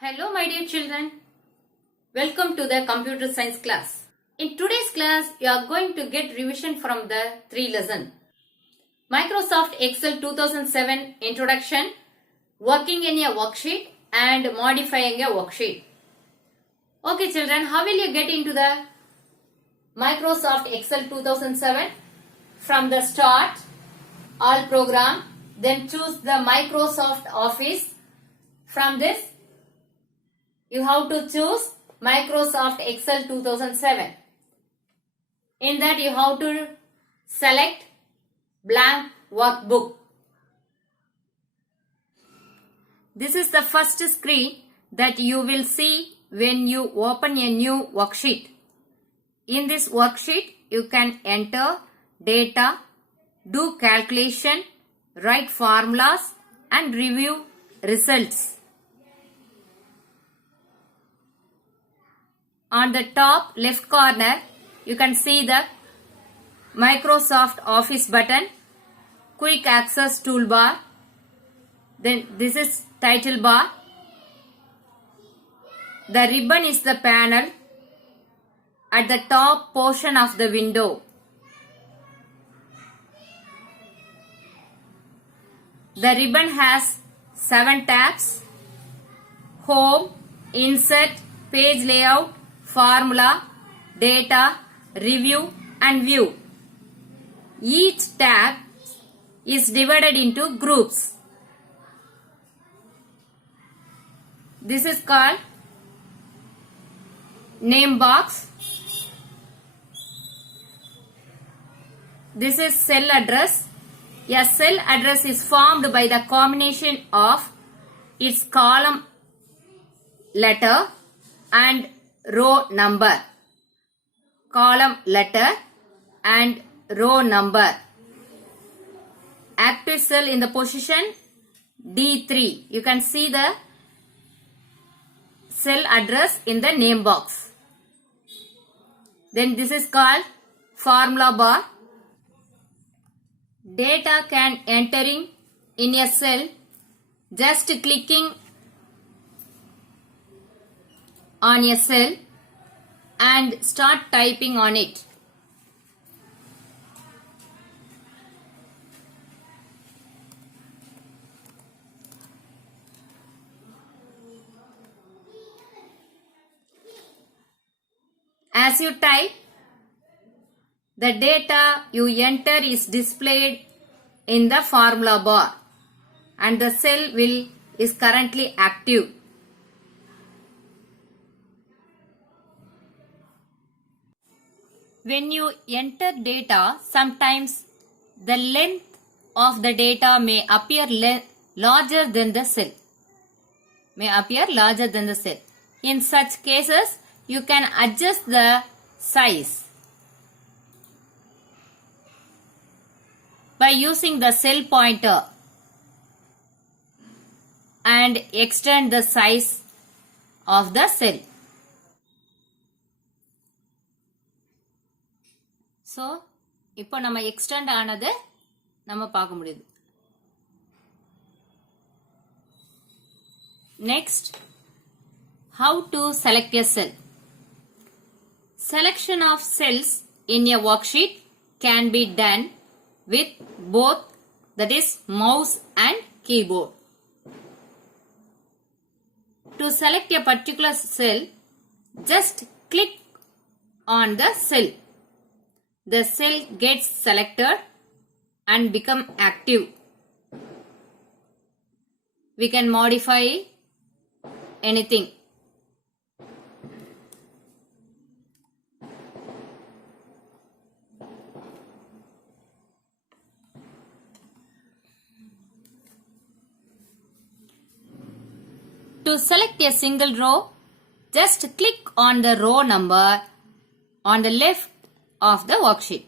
Hello my dear children, welcome to the computer science class. In today's class, you are going to get revision from the 3 lesson. Microsoft Excel 2007 Introduction, Working in a Worksheet and Modifying a Worksheet. Okay children, how will you get into the Microsoft Excel 2007? From the start, all program, then choose the Microsoft Office. From this, you have to choose Microsoft Excel 2007. In that you have to select blank workbook. This is the first screen that you will see when you open a new worksheet. In this worksheet, you can enter data, do calculation, write formulas and review results. On the top left corner, you can see the Microsoft Office button, Quick Access toolbar, then this is title bar. The ribbon is the panel at the top portion of the window. The ribbon has 7 tabs: Home, Insert, Page Layout, Formula, Data, Review and View. Each tab is divided into groups. This is called name box. This is cell address. A cell address is formed by the combination of its column letter and row number. Column letter and row number. Active cell in the position D3. You can see the cell address in the name box. Then this is called formula bar. Data can entering in a cell just clicking on a cell and start typing on it. As you type, the data you enter is displayed in the formula bar and the cell is currently active. When you enter data, sometimes the length of the data may appear larger than the cell. In such cases, you can adjust the size by using the cell pointer and extend the size of the cell. So, இப்போ நம்ம extend ஆனது நம்ம பார்க்க முடியுது. Next, how to select a cell. Selection of cells in a worksheet can be done with both, that is mouse and keyboard. To select a particular cell, just click on the cell. The cell gets selected and become active. We can modify anything. To select a single row, just click on the row number on the left of the worksheet.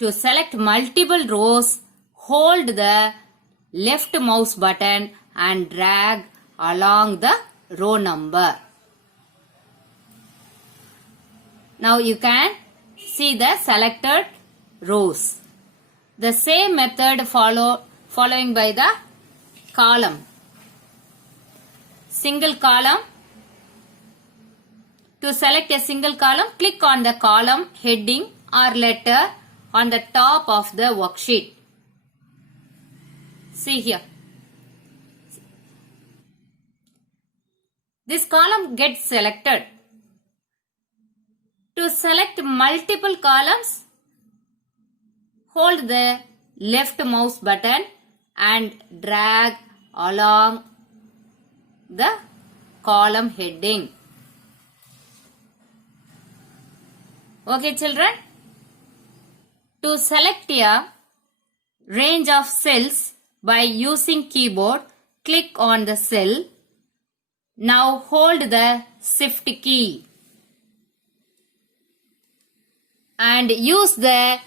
To select multiple rows, hold the left mouse button and drag along the row number. Now you can see the selected rows. The same method following by the column. single column. To select a single column, click on the column heading or letter on the top of the worksheet. See here. This column gets selected. To select multiple columns, hold the left mouse button and drag along the column heading. Okay, children. To select a range of cells by using keyboard, click on the cell. Now hold the shift key and use the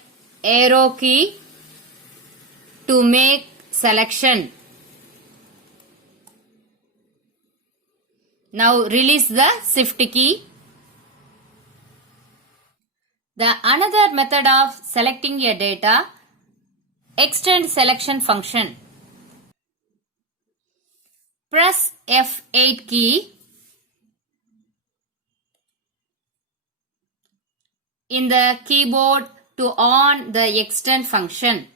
arrow key to make selection. Now release the shift key. The another method of selecting a data, extend selection function. Press F8 key in the keyboard to on the extend function.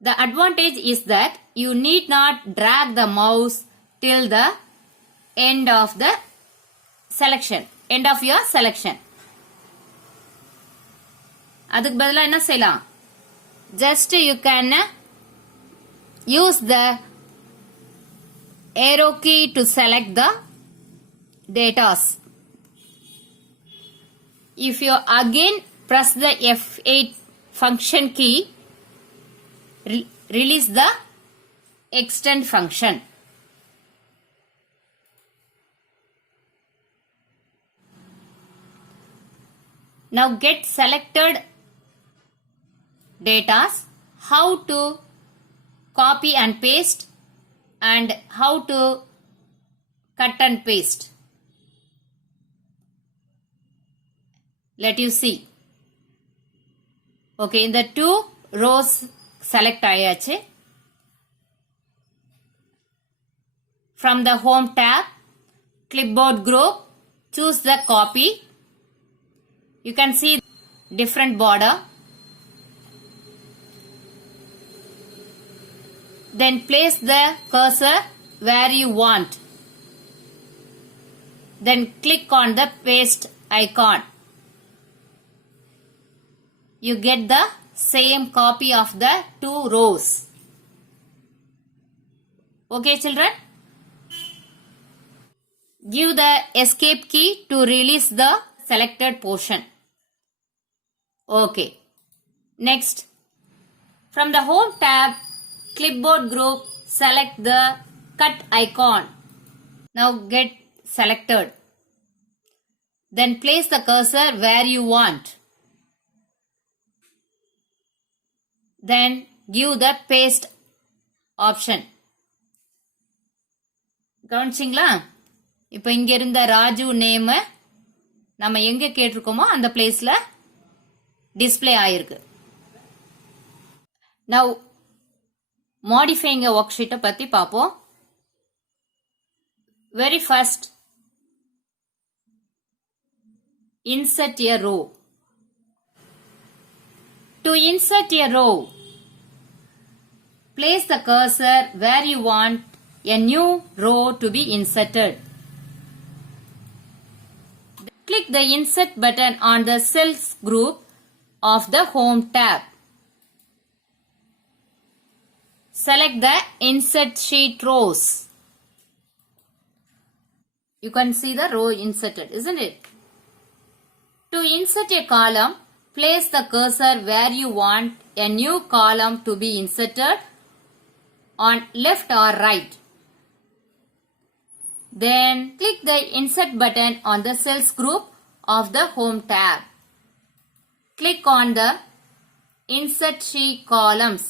The advantage is that you need not drag the mouse till the end of the selection, end of your selection. அதுக்கு பதிலா என்ன செய்யலாம்? Just you can use the arrow key to select the datas. If you again press the F8 function key, release the extend function. Now get selected datas, how to copy and paste and how to cut and paste. Let you see. Okay, in the two rows select ஆயாச்சு. From the home tab, clipboard group, choose the copy. You can see different border. Then place the cursor where you want. Then click on the paste icon. You get the same copy of the two rows. Okay, children? Give the escape key to release the selected portion. Okay. Next, from the home tab, clipboard group, select the cut icon. Now get selected. Then place the cursor where you want. Then give the paste option. கவனிச்சிங்களா? இப்போ இங்க இருந்த Raju name நம்ம எங்க கேட்டிருக்கோமோ அந்த பிளேஸ்ல display ஆயிருக்கு. Now modifying a worksheet பத்தி பாப்போம். Very first, insert a row. To insert a row, place the cursor where you want a new row to be inserted. Click the insert button on the cells group of the home tab. Select the insert sheet rows. You can see the row inserted, isn't it? To insert a column, place the cursor where you want a new column to be inserted, on left or right. Then click the insert button on the cells group of the home tab. Click on the insert sheet columns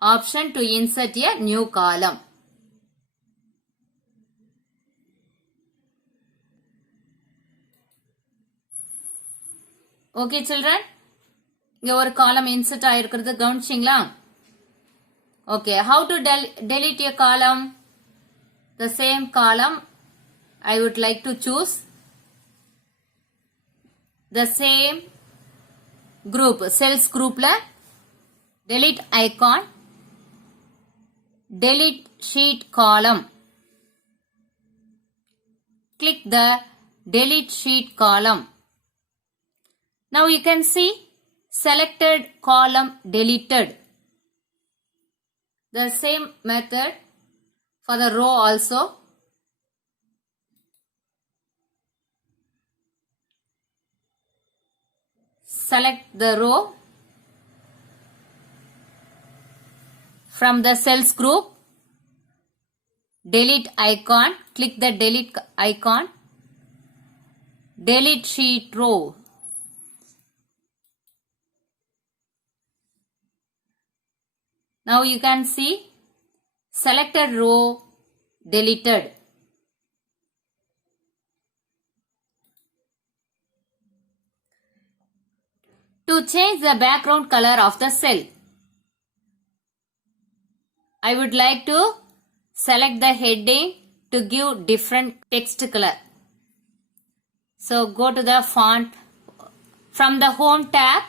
option to insert a new column. Okay, children? இங்க ஒரு column insert ஆயிருக்கிறது கவனிச்சிங்களா? Okay, how to delete a column? the same column I would like to choose the same group, cells group la delete icon, delete sheet column. Click the delete sheet column. Now you can see selected column deleted. The same method for the row also. Select the row from the cells group, delete icon, click the delete icon, delete sheet row. Now you can see selected row deleted. To change the background color of the cell, I would like to select the heading to give different text color. So go to the font. From the home tab,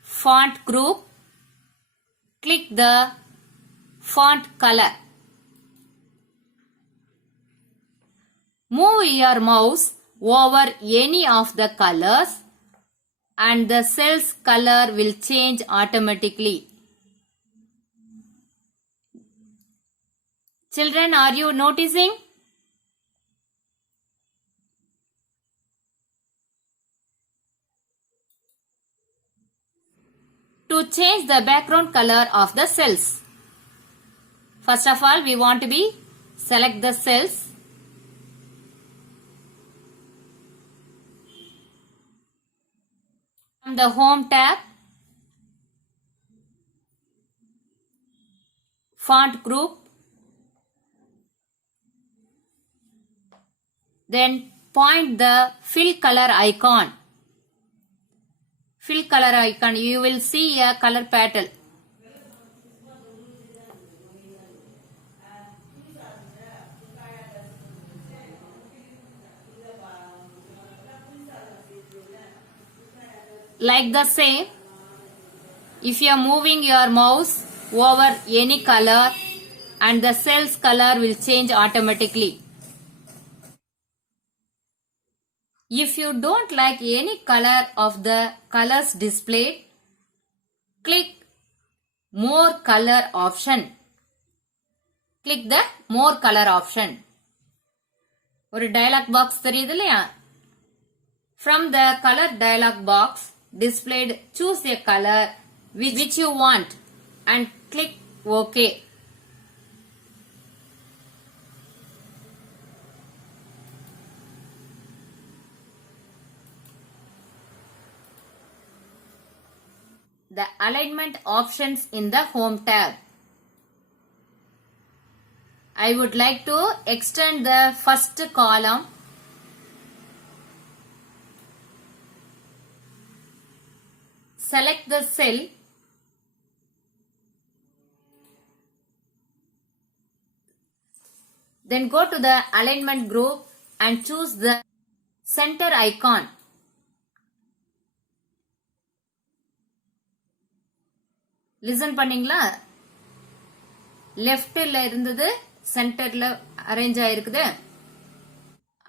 font group, click the font color. Move your mouse over any of the colors and the cell's color will change automatically. Children, are you noticing? To change the background color of the cells, first of all we want to select the cells. From the home tab, font group, then point the fill color icon. Fill color icon, you will see a color pattern. Like the same, if you are moving your mouse over any color and the cell's color will change automatically. If you don't like any color of the colors displayed, click more color option. Click the more color option. ஒரு dialog box தெரியுது இல்லையா? From the color dialog box displayed, choose a color which you want and click OK. The alignment options in the home tab. I would like to extend the first column. Select the cell. Then go to the alignment group and choose the center icon. Listen பண்ணீங்களா? Leftல இருந்தது centerல arrange ஆயிருக்குது.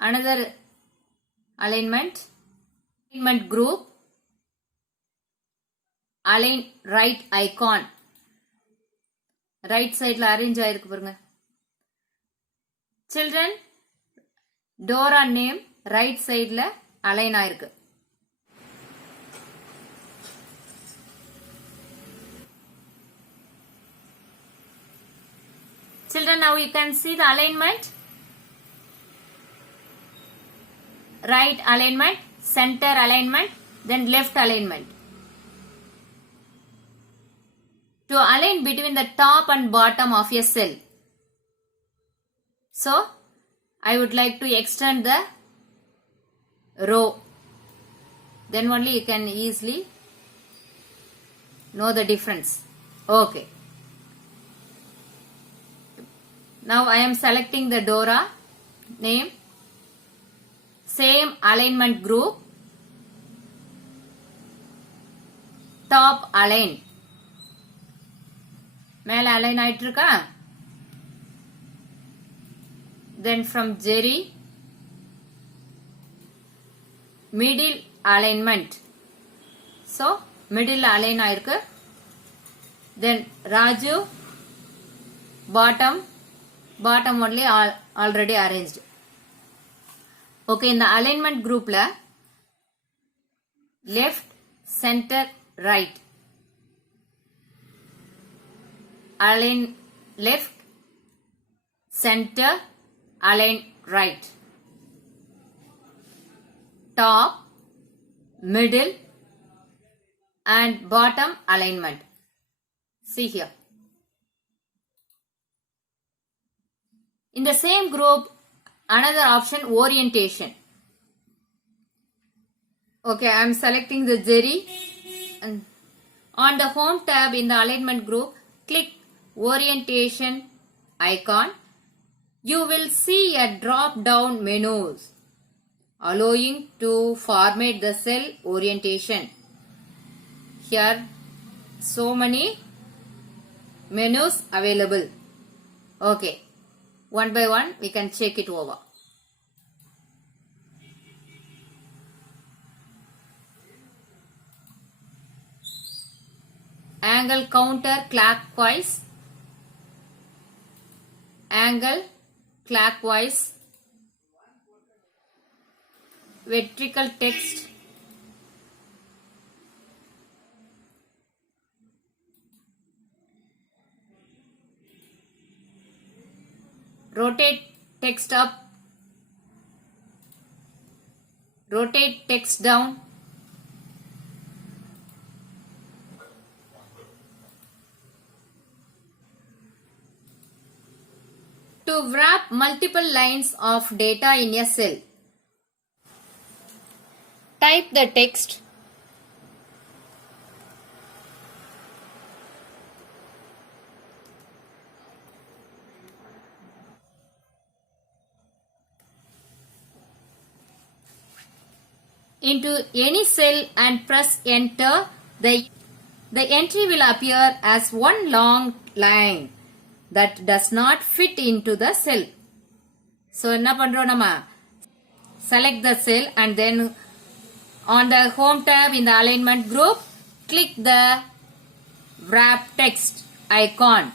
Another alignment group, align right icon. Right sideல arrange ஆயிருக்கு பாருங்க. Children, Dora name right sideல align ஆயிருக்கு. Children, now you can see the alignment. Right alignment, center alignment, then left alignment. To align between the top and bottom of a cell. So, I would like to extend the row. Then only you can easily know the difference. Okay. Now I am selecting the Dora name. Same alignment group. Top align. மேல align ஆயிட்டு இருக்கா? Then from Jerry, middle alignment. So middle align ஆயிருக்கு. Then Raju, bottom only already arranged. Okay, in the alignment group la left, center, right. Align left, center, align right. Top, middle and bottom alignment. See here. In the same group, another option, orientation. Okay, I am selecting the Jerry. And on the home tab in the alignment group, click orientation icon. You will see a drop down menus allowing to format the cell orientation. Here so many menus available. Okay, one by one we can check it over. Angle counter clockwise, angle clockwise, vertical text, rotate text up, rotate text down, to wrap multiple lines of data in a cell. Type the text. Into any cell and press enter. The entry will appear as one long line that does not fit into the cell. So enna pandrom nama? Select the cell and then on the home tab in the alignment group, click the wrap text icon.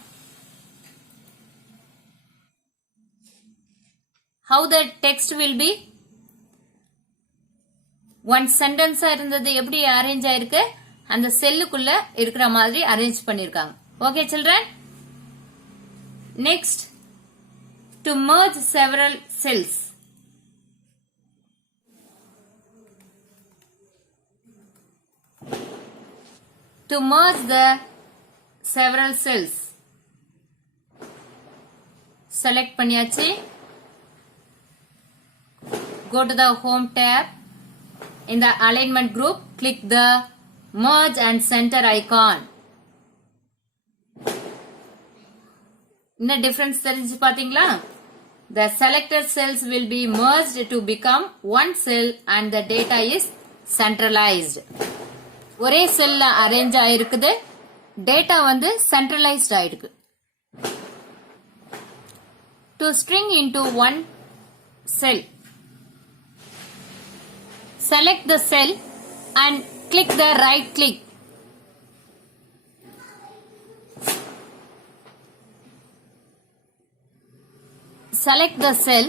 How the text will be? One sentence இருந்தது எப்படி arrange ஆயிருக்கு, அந்த செல்லுக்குள்ள இருக்கிற மாதிரி arrange பண்ணிருக்காங்க. Okay children? Next, to merge several cells. To merge the several cells, select பண்ணியாச்சு. Go to the home tab. In the alignment group, click the merge and center icon. In the difference தெரிஞ்சு பாத்தீங்களா? The selected cells will be merged to become one cell and the data is centralized. ஒரே செல்ல arrange ஆயிருக்குது, data வந்து centralized ஆயிருக்கு. To string into one cell, select the cell and click the right click. Select the cell,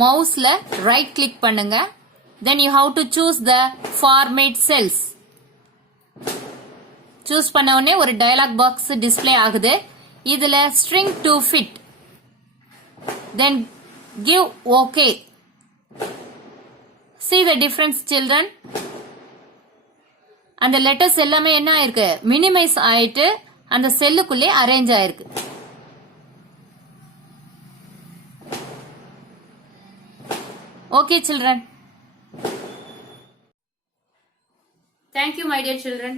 mouse la right click பண்ணுங்க. Then you have to choose the format cells. Choose பண்ண உடனே ஒரு dialog box display ஆகுது. இதுல string to fit. Then give OK. See the difference children? அந்த letters எல்லாமே என்ன ஆயிருக்கு, மினிமைஸ் ஆயிட்டு அந்த செல்லுக்குள்ளே அரேஞ்ச் ஆயிருக்கு. Okay children. Thank you my dear children.